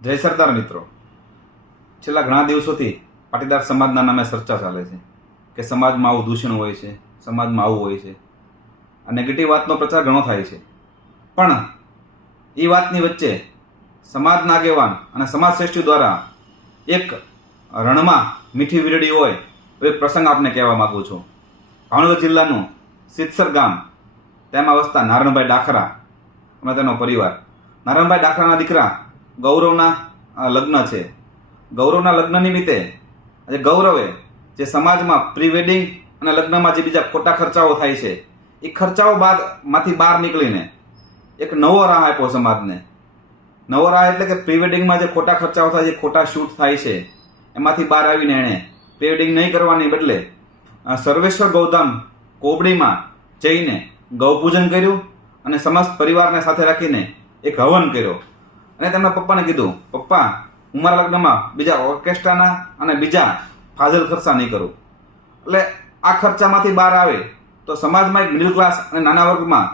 જય સરદાર મિત્રો, છેલ્લા ઘણા દિવસોથી પાટીદાર સમાજના નામે ચર્ચા ચાલે છે કે સમાજમાં આવું દૂષણ હોય છે, સમાજમાં આવું હોય છે. આ નેગેટિવ વાતનો પ્રચાર ઘણો થાય છે. પણ એ વાતની વચ્ચે સમાજના આગેવાન અને સમાજ શ્રેષ્ઠીઓ દ્વારા એક રણમાં મીઠી વીરડી હોય એવો એક પ્રસંગ આપને કહેવા માગું છું. ભાવનગર જિલ્લાનું સિદ્ધસર ગામ, તેમાં વસતા નારણભાઈ ડાખરા અને તેનો પરિવાર. નારણભાઈ ડાખરાના દીકરા ગૌરવના લગ્ન છે. ગૌરવના લગ્ન નિમિત્તે આજે ગૌરવે જે સમાજમાં પ્રી વેડિંગ અને લગ્નમાં જે બીજા ખોટા ખર્ચાઓ થાય છે, એ ખર્ચાઓ માંથી બહાર નીકળીને એક નવો રાહ આપ્યો સમાજને. નવો રાહ એટલે કે પ્રી વેડિંગમાં જે ખોટા ખર્ચાઓ થાય છે, ખોટા શૂટ થાય છે, એમાંથી બહાર આવીને એણે પ્રી વેડિંગ નહીં કરવાની બદલે સર્વેશ્વર ગૌધામ કોબડીમાં જઈને ગૌપૂજન કર્યું અને સમસ્ત પરિવારને સાથે રાખીને એક હવન કર્યો. અને તેમના પપ્પાને કીધું, પપ્પા, હું મારા લગ્નમાં બીજા ઓર્કેસ્ટ્રાના અને બીજા ફાજલ ખર્ચા નહીં કરું. એટલે આ ખર્ચામાંથી બહાર આવે તો સમાજમાં એક મિડલ ક્લાસ અને નાના વર્ગમાં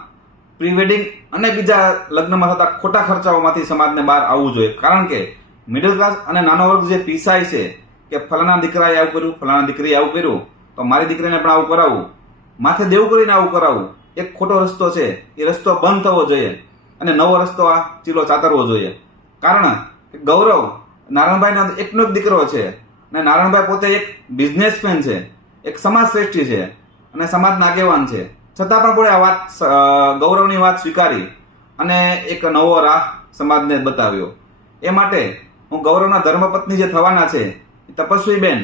પ્રી વેડિંગ અને બીજા લગ્નમાં થતા ખોટા ખર્ચાઓમાંથી સમાજને બહાર આવવું જોઈએ. કારણ કે મિડલ ક્લાસ અને નાનો વર્ગ જે પીસાય છે કે ફલાણા દીકરાએ આવું કર્યું, ફલાણા દીકરીએ આવું કર્યું, તો મારી દીકરીને પણ આવું કરાવવું, માથે દેવું કરીને આવું કરાવવું, એક ખોટો રસ્તો છે. એ રસ્તો બંધ થવો જોઈએ અને નવો રસ્તો આ ચીલો ચાતરવો જોઈએ. કારણ કે ગૌરવ નારણભાઈનો એકનો એક દીકરો છે અને નારણભાઈ પોતે એક બિઝનેસમેન છે, એક સમાજ શ્રેષ્ઠી છે અને સમાજના આગેવાન છે. છતાં પણ કોઈ આ વાત ગૌરવની વાત સ્વીકારી અને એક નવો રાહ સમાજને બતાવ્યો. એ માટે હું ગૌરવના ધર્મપત્ની જે થવાના છે તપસ્વી બેન,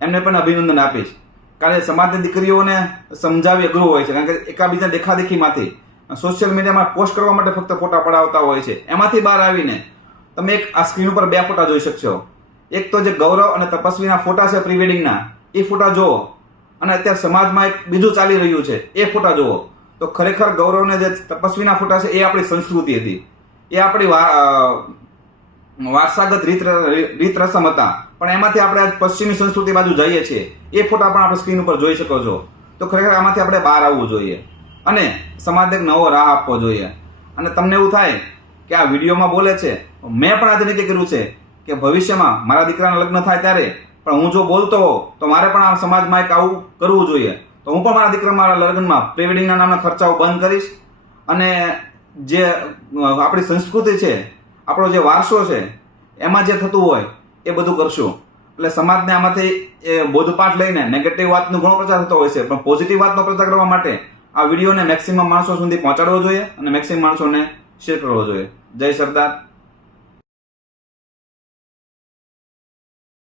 એમને પણ અભિનંદન આપીશ. કારણ કે સમાજની દીકરીઓને સમજાવી અઘરું હોય છે, કારણ કે એકાબીજા દેખાદેખીમાંથી સોશિયલ મીડિયામાં પોસ્ટ કરવા માટે ફક્ત ફોટા પડાવતા હોય છે. એમાંથી બહાર આવીને તમે એક આ સ્ક્રીન ઉપર બે ફોટા જોઈ શકશો. એક તો જે ગૌરવ અને તપસ્વીના ફોટા છે પ્રી વેડિંગના, એ ફોટા જુઓ, અને અત્યારે સમાજમાં એક બીજું ચાલી રહ્યું છે એ ફોટા જુઓ, તો ખરેખર ગૌરવને જે તપસ્વીના ફોટા છે એ આપણી સંસ્કૃતિ હતી, એ આપણી વારસાગત રીત રસમ હતા. પણ એમાંથી આપણે આજ પશ્ચિમી સંસ્કૃતિ બાજુ જઈએ છીએ. એ ફોટા પણ આપણે સ્ક્રીન ઉપર જોઈ શકો છો. તો ખરેખર આમાંથી આપણે બહાર આવવું જોઈએ અને સમાજને એક નવો રાહ આપવો જોઈએ. અને તમને એવું થાય કે આ વિડીયોમાં બોલે છે, મેં પણ આજે નક્કી કર્યું છે કે ભવિષ્યમાં મારા દીકરાના લગ્ન થાય ત્યારે પણ હું જો બોલતો હોઉં તો મારે પણ આ સમાજમાં એક આવું કરવું જોઈએ. તો હું પણ મારા દીકરા મારા લગ્નમાં પ્રી વેડિંગના નામના ખર્ચાઓ બંધ કરીશ અને જે આપણી સંસ્કૃતિ છે, આપણો જે વારસો છે, એમાં જે થતું હોય એ બધું કરશું. એટલે સમાજને આમાંથી એ બોધપાઠ લઈને નેગેટિવ વાતનો ઘણો પ્રચાર થતો હોય છે, પણ પોઝિટિવ વાતનો પ્રચાર કરવા માટે આ વિડીયોને મેક્સિમમ માણસો સુધી પહોંચાડવો જોઈએ અને મેક્સિમમ માણસોને શેર કરવો જોઈએ. જય સરદાર.